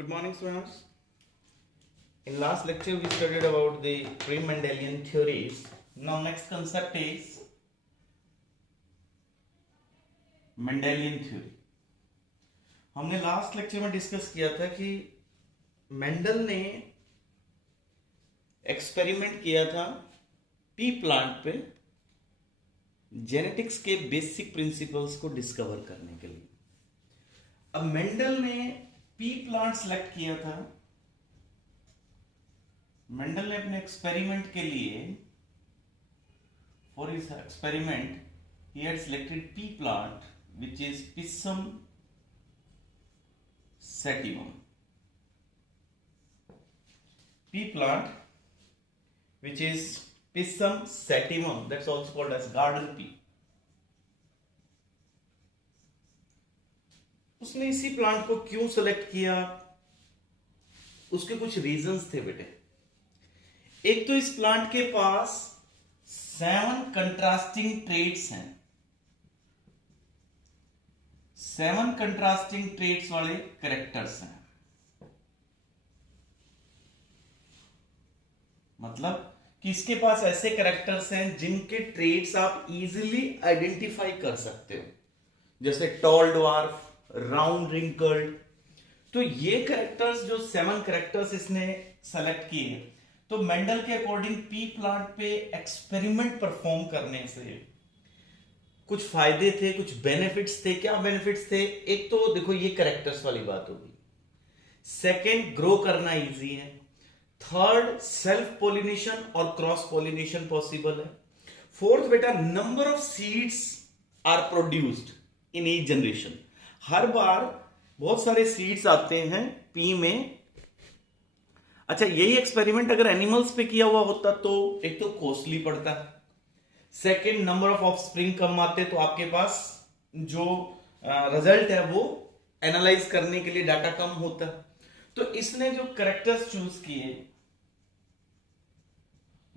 Good morning, students. In last lecture, we studied about the pre-Mendelian theories. Now, next concept is Mendelian theory. हमने last lecture में discuss किया था कि Mendel ने experiment किया था पी प्लांट पे जेनेटिक्स के बेसिक प्रिंसिपल्स को डिस्कवर करने के लिए. अब मेंडल ने पी प्लांट सेलेक्ट किया था. मेंडल ने अपने एक्सपेरिमेंट के लिए for his experiment he had selected pea plant which is Pisum sativum. Pea plant which is Pisum sativum, that's also called as garden pea. उसने इसी प्लांट को क्यों सेलेक्ट किया? उसके कुछ रीजंस थे बेटे. एक तो इस प्लांट के पास 7 कंट्रास्टिंग ट्रेट्स हैं. 7 कंट्रास्टिंग ट्रेट्स वाले कैरेक्टर्स हैं. मतलब कि इसके पास ऐसे कैरेक्टर्स हैं जिनके ट्रेट्स आप इजीली आइडेंटिफाई कर सकते हो, जैसे टॉल ड्वार्फ, राउंड रिंकल्ड. तो ये कैरेक्टर्स जो 7 कैरेक्टर्स इसने सेलेक्ट किए, तो मेंडल के अकॉर्डिंग पी प्लांट पे एक्सपेरिमेंट परफॉर्म करने से कुछ फायदे थे, कुछ बेनिफिट्स थे. क्या बेनिफिट्स थे? एक तो देखो ये कैरेक्टर्स वाली बात होगी. सेकंड, ग्रो करना इजी है. थर्ड, सेल्फ पोलिनेशन और क्रॉस पोलिनेशन पॉसिबल है. फोर्थ बेटा, number of seeds are produced in each generation. हर बार बहुत सारे सीड्स आते हैं पी में. अच्छा, यही एक्सपेरिमेंट अगर एनिमल्स पे किया हुआ होता तो एक तो कॉस्टली पड़ता है. सेकेंड, नंबर ऑफ ऑफस्प्रिंग कम आते, तो आपके पास जो रिजल्ट है वो एनालाइज करने के लिए डाटा कम होता. तो इसने जो कैरेक्टर्स चूज किए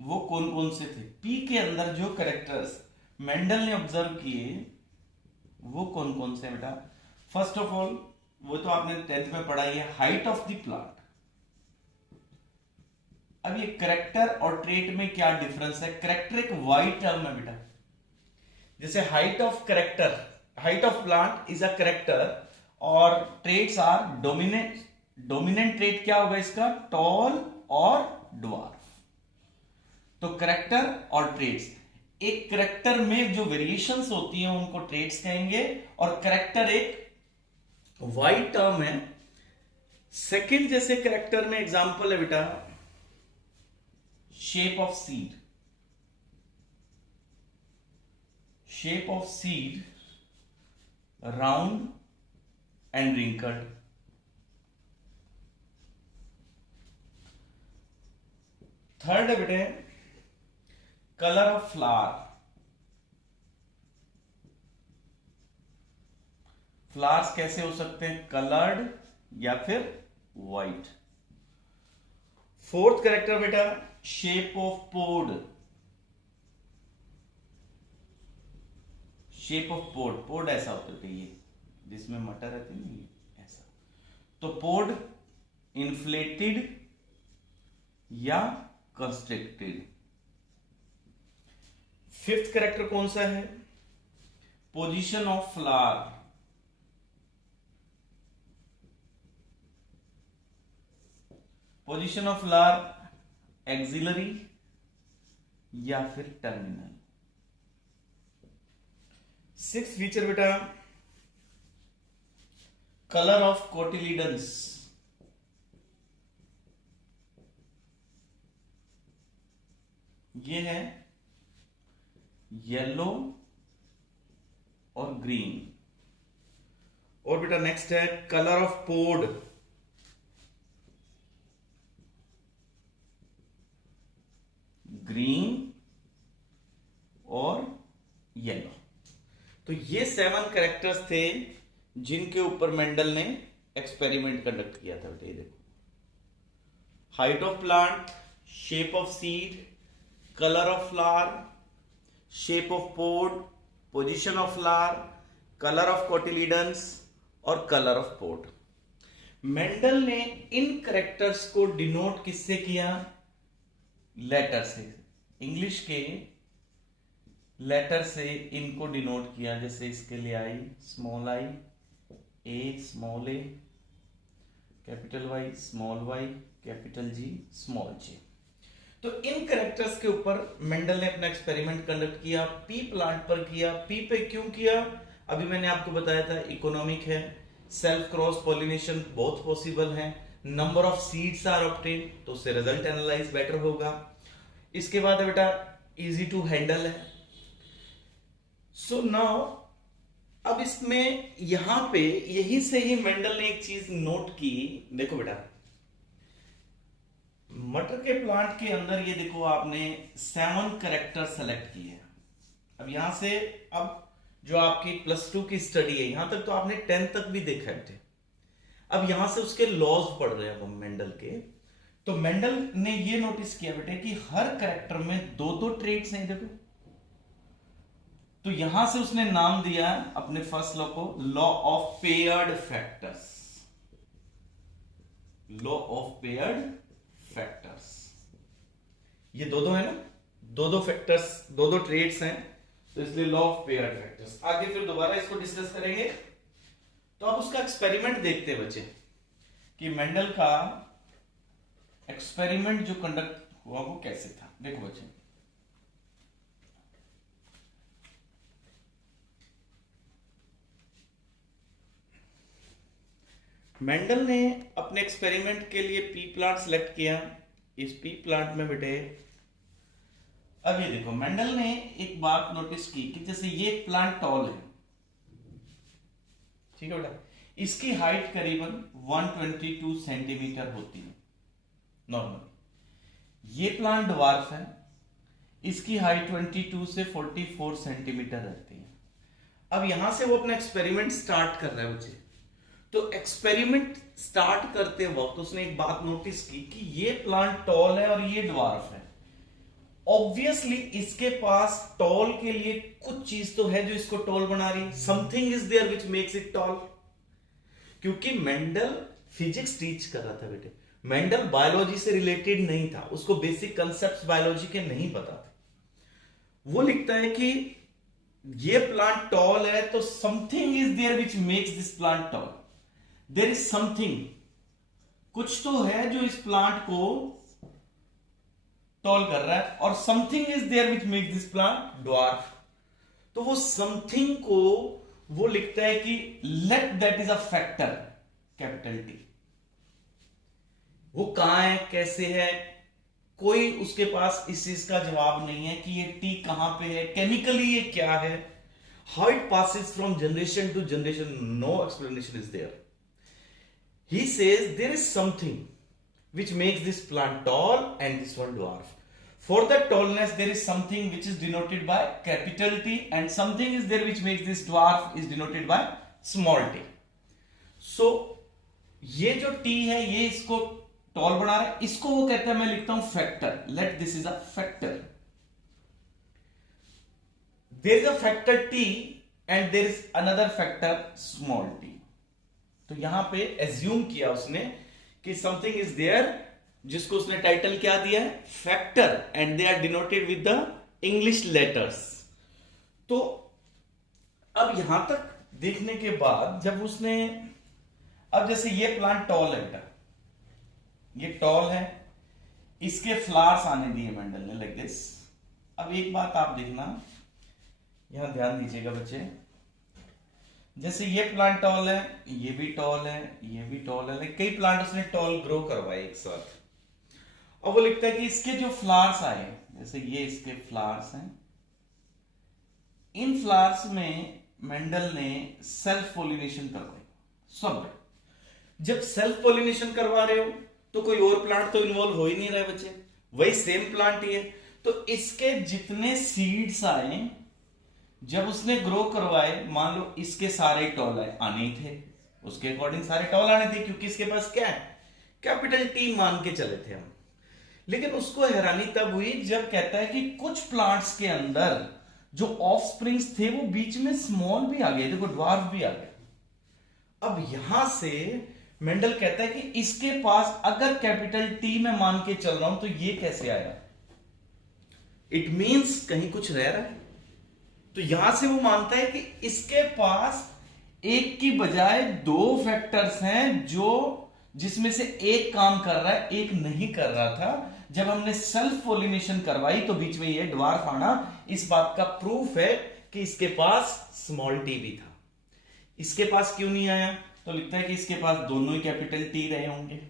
वो कौन कौन से थे? पी के अंदर जो कैरेक्टर्स मेंडल ने ऑब्जर्व किए वो कौन कौन से बेटा? फर्स्ट ऑफ ऑल, वो तो आपने 10th में पढ़ा ही है, हाइट ऑफ द प्लांट. अब ये करेक्टर और ट्रेट में क्या डिफरेंस है? करेक्टर एक वाइड टर्म है बेटा. जैसे height of character, height of plant is a character और traits are dominant. Dominant trait क्या होगा इसका? टॉल और ड्वार्फ. तो करेक्टर और ट्रेट्स, एक करेक्टर में जो वेरिएशंस होती हैं उनको ट्रेट्स कहेंगे, और करेक्टर एक वाइड टर्म है. सेकंड, जैसे करेक्टर में एग्जांपल है बेटा shape of seed. Shape of seed round and wrinkled. Third है बेटे कलर ऑफ फ्लावर. फ्लावर्स कैसे हो सकते हैं? कलर्ड या फिर व्हाइट. फोर्थ कैरेक्टर बेटा shape of pod. Shape of pod, pod ऐसा होता है ये जिसमें मटर रहती है ना, ऐसा. तो पोड इन्फ्लेटेड या कंस्ट्रिक्टेड. फिफ्थ कैरेक्टर कौन सा है? Position of flower. Position of flower axillary या फिर टर्मिनल. सिक्स्थ फीचर बेटा कलर ऑफ कोटिलीडन्स. ये है येलो और ग्रीन. और बेटा नेक्स्ट है कलर ऑफ पोड. ग्रीन और येलो. तो ये 7 कैरेक्टर्स थे जिनके ऊपर मेंडल ने एक्सपेरिमेंट कंडक्ट किया था. ये देखो, height of plant, shape of seed, colour of flower, shape of pod, position of flower, colour of cotyledons और कलर ऑफ पोड. मेंडल ने इन करेक्टर्स को डिनोट किससे किया? लेटर से। इंग्लिश के लेटर से इनको डिनोट किया, जैसे इसके लिए I small I, A small A, capital Y small Y, capital G small G. तो इन करेक्टर्स के ऊपर मेंडल ने अपना एक्सपेरिमेंट कंडक्ट किया, पी प्लांट पर किया। पी पे क्यों किया? अभी मैंने आपको बताया था, इकोनॉमिक है, सेल्फ क्रॉस पॉलिनेशन बहुत पॉसिबल है, number of seeds are obtain, तो उससे रिजल्ट एनालाइज बेटर होगा। इसके बाद है बेटा इजी टू हैंडल है। सो नाउ अब इसमें यहां पे यहीं से ही मेंडल ने एक चीज नोट की। देखो बेटा, मटर के प्लांट के अंदर ये देखो आपने 7 करेक्टर सेलेक्ट किए। अब यहां से अब जो आपकी +2 की स्टडी है, यहां तक तो आपने 10 तक भी देखा है। अब यहां से उसके लॉज पढ़ रहे हैं हम मेंडल के। तो मेंडल ने ये नोटिस किया बेटे कि हर करेक्टर में 2-2 ट्रेट्स हैं। देखो, तो यहां से उसने नाम दिया अपने फर्स्ट लॉ को law of paired factors. Law of paired factors, ये दो है ना, दो फैक्टर्स, दो ट्रेट्स हैं, तो इसलिए लॉ ऑफ पेयर्ड फैक्टर्स। आगे फिर दोबारा इसको डिस्कस करेंगे। तो अब उसका एक्सपेरिमेंट देखते हैं बच्चे कि मेंडल का एक्सपेरिमेंट जो कंडक्ट हुआ वो कैसे था। देखो बच्चे, मेंडल ने अपने एक्सपेरिमेंट के लिए पी प्लांट सेलेक्ट किया। इस पी प्लांट में बेटे अब ये देखो, मेंडल ने एक बात नोटिस की कि जैसे ये प्लांट टॉल है, ठीक है बेटा, इसकी हाइट करीबन 122 सेंटीमीटर होती है नॉर्मल। ये प्लांट ड्वार्फ है, इसकी हाइट 22 से 44 सेंटीमीटर रहती है। अब यहां से वो अपना एक्सपेरिमेंट स्टार्ट कर रहा है बच्चे। तो एक्सपेरिमेंट स्टार्ट करते वक्त उसने एक बात नोटिस की कि ये प्लांट टॉल है और ये ड्वार्फ है। ऑब्वियसली इसके पास टॉल के लिए कुछ चीज तो है जो इसको टॉल बना रही, something is there which makes it tall. क्योंकि मेंडल फिजिक्स टीच कर रहा था बेटे, मेंडल बायोलॉजी से रिलेटेड नहीं था, उसको बेसिक कंसेप्ट बायोलॉजी के नहीं पता थे। वो लिखता है कि ये प्लांट टॉल है तो something is there which makes this plant tall. There is something, कुछ तो है जो इस प्लांट को टॉल कर रहा है, और something is there which makes this plant dwarf. तो वो समथिंग को वो लिखता है कि let that is a factor, capital T. वो कहां है, कैसे है, कोई उसके पास इस चीज का जवाब नहीं है कि ये टी कहां पे है, केमिकली ये क्या है, how it passes from generation to generation, no explanation is there. He says there is something which makes this plant tall and this one dwarf. For the tallness there is something which is denoted by capital T, and something is there which makes this dwarf is denoted by small t. So ये जो T है ये इसको tall बना रहा है, इसको वो कहता है, मैं लिखता हूं factor, let this is a factor. There is a factor T and there is another factor small t. तो यहां पे एज्यूम किया उसने कि समथिंग इज देयर, जिसको उसने टाइटल क्या दिया है, factor, and they are denoted with the English letters. तो अब यहां तक देखने के बाद जब उसने, अब जैसे ये प्लांट टॉल है बेटा, ये टॉल है, इसके फ्लावर्स आने दिए मेंडल ने लाइक दिस। अब एक बात आप देखना, यहां ध्यान दीजिएगा बच्चे, जैसे ये प्लांट टॉल है, ये भी टॉल है, ये भी टॉल है, कई प्लांट उसने टॉल ग्रो करवाए एक साथ। और वो लिखता है कि इसके जो फ्लावर्स आए, जैसे ये इसके फ्लावर्स हैं, इन फ्लावर्स में मेंडल ने सेल्फ पोलिनेशन करवाई। सब जब सेल्फ पोलिनेशन करवा रहे हो तो कोई और प्लांट तो इन्वॉल्व हो ही नहीं रहा बच्चे, वही सेम प्लांट ही है। तो इसके जितने सीड्स आए जब उसने ग्रो करवाए, मान लो इसके सारे टॉल आने ही थे, उसके अकॉर्डिंग सारे टॉल आने थे, क्योंकि इसके पास क्या है, कैपिटल टी मान के चले थे हम। लेकिन उसको हैरानी तब हुई जब कहता है कि कुछ प्लांट्स के अंदर जो ऑफस्प्रिंग्स थे वो बीच में स्मॉल भी आ गए, देखो ड्वार्फ भी आ गए। अब यहां से मेंडल कहता है कि इसके पास अगर कैपिटल टी में मान के चल रहा हूं तो ये कैसे आया, इट मींस कहीं कुछ रह रहा है। तो यहां से वो मानता है कि इसके पास एक की बजाय दो फैक्टर्स हैं जो जिसमें से एक काम कर रहा है एक नहीं कर रहा था। जब हमने सेल्फ पॉलिनेशन करवाई तो बीच में ये ड्वार्फ आना इस बात का प्रूफ है कि इसके पास स्मॉल टी भी था। इसके पास क्यों नहीं आया, तो लिखता है कि इसके पास दोनों ही कैपिटल टी रहे होंगे,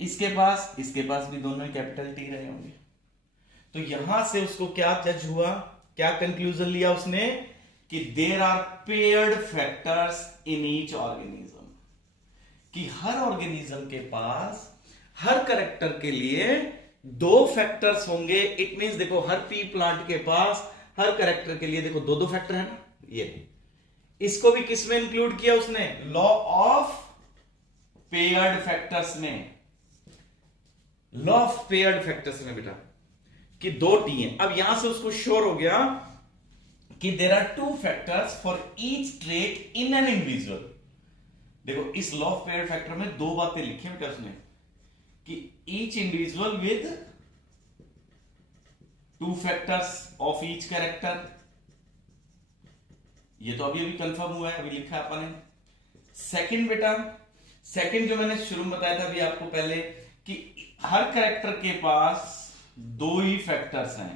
इसके पास भी दोनों ही कैपिटल टी रहे होंगे। तो यहां से उसको क्या जज हुआ, क्या कंक्लूजन लिया उसने कि there are paired factors in each organism, कि हर ऑर्गेनिज्म के पास हर कैरेक्टर के लिए दो फैक्टर्स होंगे। इट मींस देखो हर पी प्लांट के पास हर कैरेक्टर के लिए देखो दो दो फैक्टर है ना, ये इसको भी किस में इंक्लूड किया उसने, लॉ ऑफ पेयर्ड फैक्टर्स में, लॉ ऑफ पेयर्ड फैक्टर्स में बेटा कि दो टी हैं। अब यहां से उसको श्योर हो गया कि there are two factors for each trait in an individual. देखो इस लॉ ऑफ पेयर्ड फैक्टर में दो बातें लिखी बेटा उसने कि each individual with two factors of each character, ये तो अभी कंफर्म हुआ है, अभी लिखा है अपन ने। सेकंड बेटा, सेकंड जो मैंने शुरू में बताया था अभी आपको पहले कि हर कैरेक्टर के पास दो ही फैक्टर्स हैं,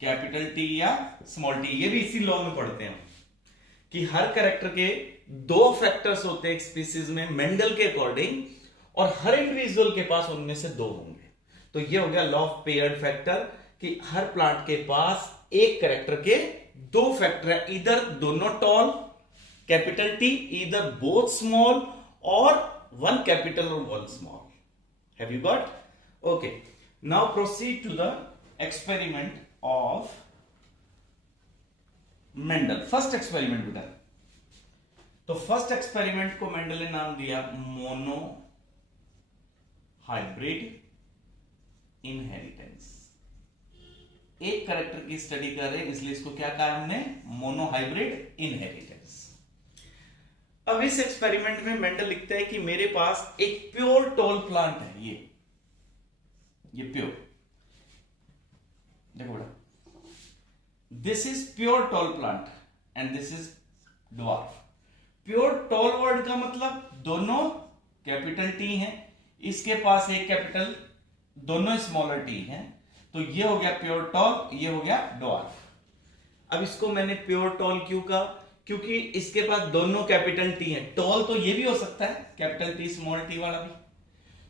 कैपिटल टी या स्मॉल टी। ये भी इसी लॉ में पढ़ते हैं कि हर कैरेक्टर के दो फैक्टर्स होते हैं एक स्पीसीज में मेंडल के अकॉर्डिंग, और हर इंडिविजुअल के पास उनमें से दो होंगे। तो ये हो गया लॉ ऑफ पेयर्ड फैक्टर कि हर प्लांट के पास एक कैरेक्टर के दो फैक्टर है, इधर दोनों टॉल कैपिटल टी, इधर बोथ स्मॉल, और वन कैपिटल और one small. Have you got? Okay, now proceed to the experiment of Mendel. First experiment बेटा, तो फर्स्ट एक्सपेरिमेंट को मेंडल ने नाम दिया मोनो हाइब्रिड इनहेरिटेंस। एक कैरेक्टर की स्टडी कर रहे हैं इसलिए इसको क्या कहा हमने, मोनोहाइब्रिड इनहेरिटेंस। अब इस एक्सपेरिमेंट में मेंडल लिखता है कि मेरे पास एक प्योर टॉल प्लांट है, ये प्योर, देखो बेटा, this is pure tall plant and this is dwarf. Pure tall word का मतलब दोनों कैपिटल टी हैं, इसके पास एक कैपिटल, दोनों स्मॉलर टी हैं, तो ये हो गया प्योर टॉल, ये हो गया ड्वार्फ। अब इसको मैंने प्योर टॉल क्यों कहा, क्योंकि इसके पास दोनों कैपिटल टी हैं। टॉल तो ये भी हो सकता है, कैपिटल टी स्मॉल टी वाला भी,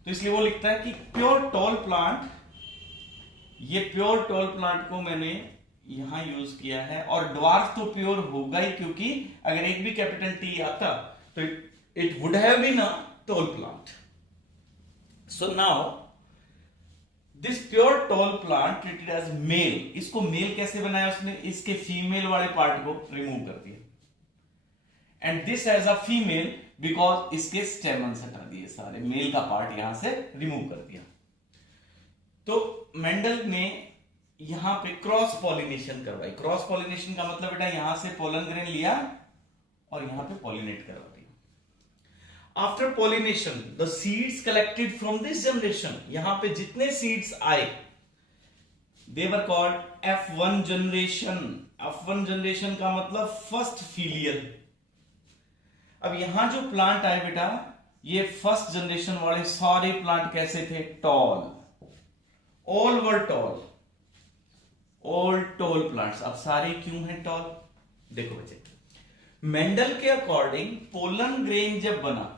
तो इसलिए वो लिखता है कि प्योर टॉल प्लांट, ये प्योर टॉल प्लांट को मैंने यहां यूज किया है। और ड्वार्फ तो प्योर होगा ही, क्योंकि अगर एक भी कैपिटल टी आता तो it would have been a tall plant. So now this pure tall plant treated as male, इसको मेल कैसे बनाया उसने, इसके फीमेल वाले पार्ट को रिमूव कर दिया, and this as a female because इसके स्टेमन्स हटा दिए, सारे मेल का पार्ट यहां से रिमूव कर दिया। तो मेंडल ने यहां पे क्रॉस पॉलिनेशन करवाई। क्रॉस पॉलिनेशन का मतलब बेटा यहां से पोलन ग्रेन लिया और यहां पे पॉलिनेट करवा दिया। After pollination the seeds collected from this generation, यहां पे जितने सीड्स आए they were called F1 generation. F1 generation का मतलब फर्स्ट फीलियल। अब यहां जो प्लांट आए बेटा, ये फर्स्ट जनरेशन वाले सारे प्लांट कैसे थे, tall, all were tall, all tall plants. अब सारे क्यों हैं टॉल, देखो बच्चे, मेंडल के अकॉर्डिंग पोलन ग्रेन जब बना,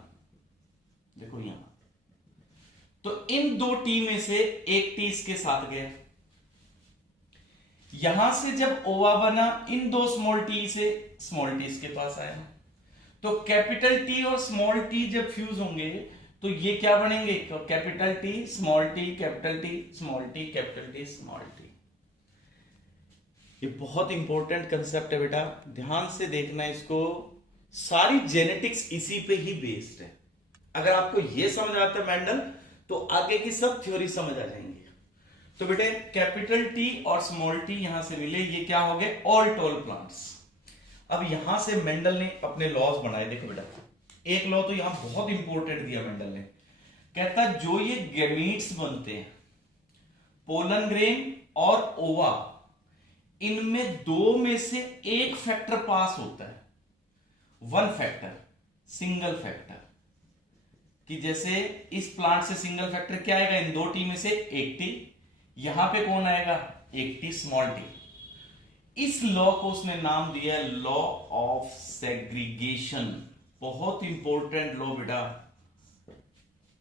देखो यहां, तो इन दो टी में से एक टी इसके साथ गया, यहां से जब ओवा बना, इन दो स्मॉल टी से स्मॉल टी इसके पास आया, तो कैपिटल टी और स्मॉल टी जब फ्यूज होंगे तो ये क्या बनेंगे, capital T small T, capital T small T, capital T small T. ये बहुत इंपॉर्टेंट कंसेप्ट है बेटा, ध्यान से देखना इसको, सारी जेनेटिक्स इसी पे ही बेस्ड है। अगर आपको ये समझ आता है मेंडल, तो आगे की सब थ्योरी समझ आ जाएंगी। तो बेटे कैपिटल टी और स्मॉल टी यहां से मिले, ये क्या हो गए, ऑल टॉल प्लांट्स। अब यहां से मेंडल ने अपने लॉज बनाए, देखो बेटा, एक लॉ तो यहां बहुत इंपॉर्टेंट दिया मेंडल ने, कहता जो ये गैमीट्स बनते हैं पोलन ग्रेन और ओवा, इनमें दो में से एक फैक्टर पास होता है, वन फैक्टर, सिंगल फैक्टर, कि जैसे इस प्लांट से सिंगल फैक्टर क्या आएगा, इन दो टी में से एक टी, यहां पे कौन आएगा, एक टी स्मॉल टी। इस लॉ को उसने नाम दिया लॉ ऑफ सेग्रीगेशन। बहुत इंपॉर्टेंट लॉ बेटा।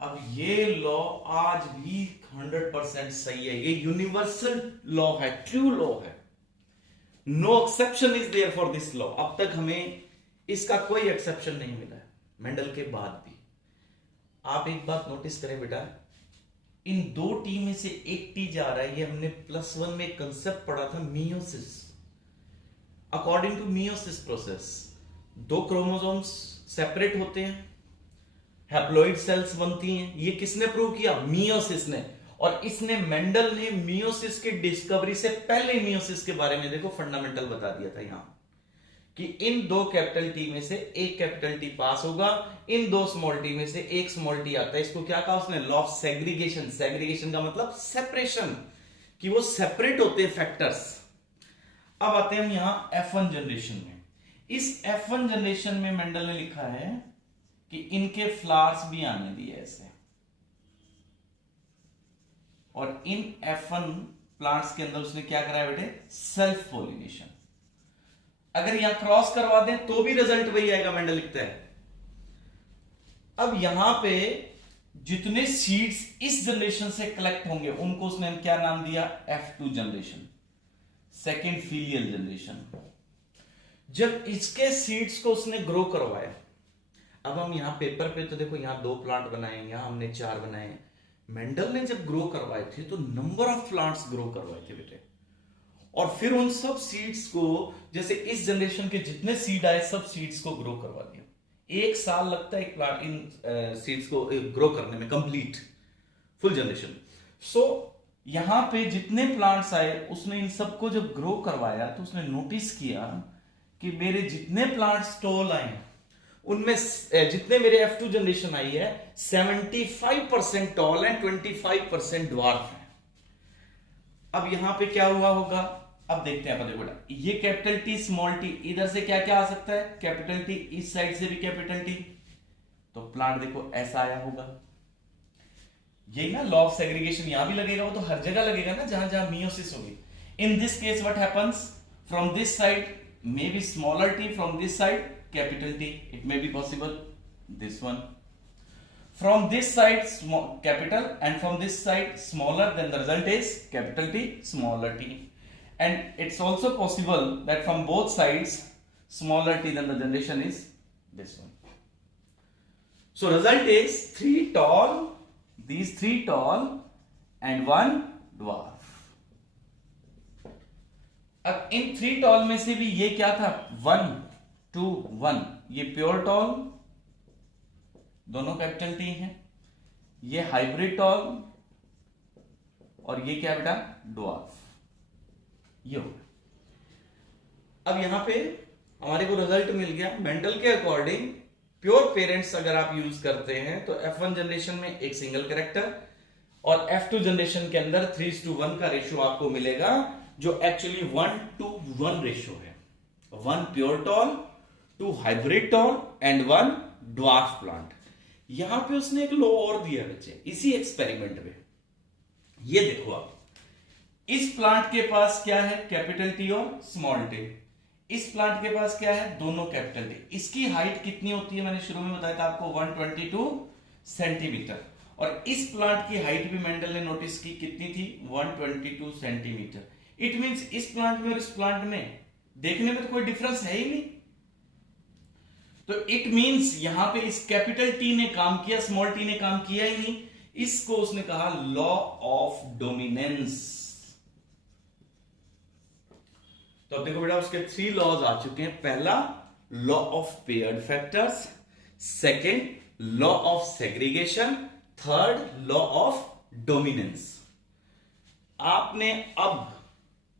अब ये लॉ आज भी 100% सही है, ये यूनिवर्सल लॉ है, ट्रू लॉ है, no exception is there for this law. अब तक हमें इसका कोई एक्सेप्शन नहीं मिला है मेंडल के बाद भी। आप एक बात नोटिस करें बेटा, इन दो टी में से एक टी जा रहा है, ये हमने +1 में एक कंसेप्ट पढ़ा था meiosis. According to meiosis process दो क्रोमोसोम्स सेपरेट होते हैं, हैप्लॉइड सेल्स बनती हैं। ये किसने प्रूव किया, मियोसिस ने। और इसने मेंडल ने मियोसिस की डिस्कवरी से पहले मियोसिस के बारे में देखो फंडामेंटल बता दिया था यहां, कि इन दो कैपिटल टी में से एक कैपिटल टी पास होगा, इन दो स्मॉल टी में से एक स्मॉल टी आता है। इसको क्या कहा उसने, लॉ ऑफ सेग्रीगेशन। सेग्रीगेशन का मतलब सेपरेशन, कि वो सेपरेट होते हैं फैक्टर्स। अब आते हैं हम यहां F1 जनरेशन में। इस F1 जनरेशन में मेंडल ने लिखा है कि इनके फ्लावर्स भी आने दिए ऐसे, और इन F1 प्लांट्स के अंदर उसने क्या कराया बेटे, सेल्फ पोलिनेशन। अगर यहां क्रॉस करवा दें तो भी रिजल्ट वही आएगा, मेंडल लिखता है। अब यहां पे जितने सीड्स इस जनरेशन से कलेक्ट होंगे उनको उसने क्या नाम दिया, F2 generation, second filial generation. जब इसके सीड्स को उसने ग्रो करवाया, अब हम यहां पेपर पे तो देखो यहां 2 प्लांट बनाए, यहां हमने 4 बनाए। मेंडल ने जब ग्रो करवाए थे तो नंबर ऑफ प्लांट्स ग्रो करवाए थे बेटे, और फिर उन सब सीड्स को, जैसे इस जनरेशन के जितने सीड आए सब सीड्स को ग्रो करवा दिया। 1 साल लगता है एक प्लांट इन सीड्स को ग्रो करने में, कंप्लीट फुल जनरेशन। सो यहां पे जितने प्लांट्स आए उसने इन सबको जब ग्रो करवाया तो उसने नोटिस किया कि मेरे जितने प्लांट्स टॉल आए उनमें जितने मेरे F2 जनरेशन आई है 75% टॉल है, 25% ड्वार्फ है। अब यहां पे क्या हुआ होगा, अब देखते हैं। देखो बेटा, ये कैपिटल टी स्मॉल टी, इधर से क्या क्या आ सकता है, कैपिटल टी, इस साइड से भी कैपिटल टी, तो प्लांट देखो ऐसा आया होगा। यही ना लॉ ऑफ सेग्रीगेशन, यहां भी लगेगा, वो तो हर जगह लगेगा ना जहां जहां मियोसिस होगी। In this case what happens, from this side may be smaller T, from this side capital T, it may be possible this one. From this side small capital and from this side smaller, then the result is capital T, smaller t. And it's also possible that from both sides smaller t, then the generation is this one. So result is 3 tall, these 3 tall and 1 dwarf. अब इन 3 tall में से भी ये क्या था, 1 2 1, ये pure tall, दोनों capital T हैं, ये हाइब्रिड टॉल, और ये क्या बेटा, ड्वार्फ। ये हो गया। अब यहां पे हमारे को रिजल्ट मिल गया। मेंडल के अकॉर्डिंग प्योर पेरेंट्स अगर आप यूज करते हैं तो F1 जनरेशन में एक सिंगल कैरेक्टर, और F2 जनरेशन के अंदर 3:1 का रेशियो आपको मिलेगा, जो एक्चुअली 1:1 रेशियो है। 1 pure tall, 2 hybrid tall and 1 dwarf plant. यहां पे उसने एक लॉ और दिया बच्चे इसी एक्सपेरिमेंट में। ये देखो आप, इस प्लांट के पास क्या है, कैपिटल टी और स्मॉल टी। इस प्लांट के पास क्या है, दोनों कैपिटल टी। इसकी हाइट कितनी होती है, मैंने शुरू में बताया था आपको, 122 सेंटीमीटर। और इस प्लांट की हाइट भी मेंडल ने नोटिस की, कितनी थी, 122 सेंटीमीटर। इट मींस इस प्लांट में और इस प्लांट में देखने में तो कोई डिफरेंस है ही नहीं। तो इट मींस यहां पे इस कैपिटल टी ने काम किया, स्मॉल टी ने काम किया ही नहीं। इसको उसने कहा लॉ ऑफ डोमिनेंस। तो अब देखो बेटा, उसके 3 लॉज आ चुके हैं। पहला law of paired factors, second law of segregation, third law of dominance. आपने अब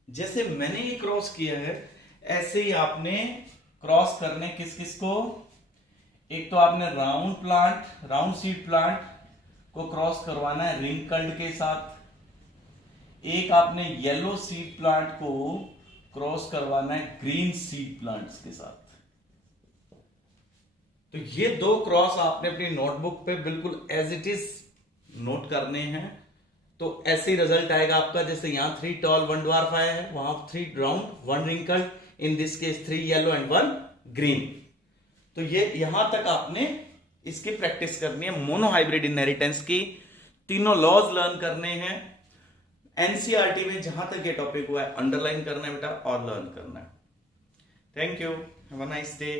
जैसे मैंने ये क्रॉस किया है, ऐसे ही आपने क्रॉस करने किस किस को, एक तो आपने राउंड सीड प्लांट को क्रॉस करवाना है रिंकल्ड के साथ, एक आपने येलो सीड प्लांट को क्रॉस करवाना है ग्रीन सीड प्लांट्स के साथ। तो ये दो क्रॉस आपने अपनी नोटबुक पे बिल्कुल एज इट इज नोट करने हैं। तो ऐसे ही रिजल्ट आएगा आपका, जैसे यहां 3 टॉल 1 ड्वार्फ आया है, वहां 3 round 1 wrinkled, in this case 3 yellow and 1 green. तो ये यहां तक आपने इसकी प्रैक्टिस करनी है। मोनोहाइब्रिड इनहेरिटेंस की तीनों लॉज लर्न करने हैं। एनसीईआरटी में जहां तक ये टॉपिक हुआ है अंडरलाइन करना है बेटा और लर्न करना है। Thank you, have a nice day.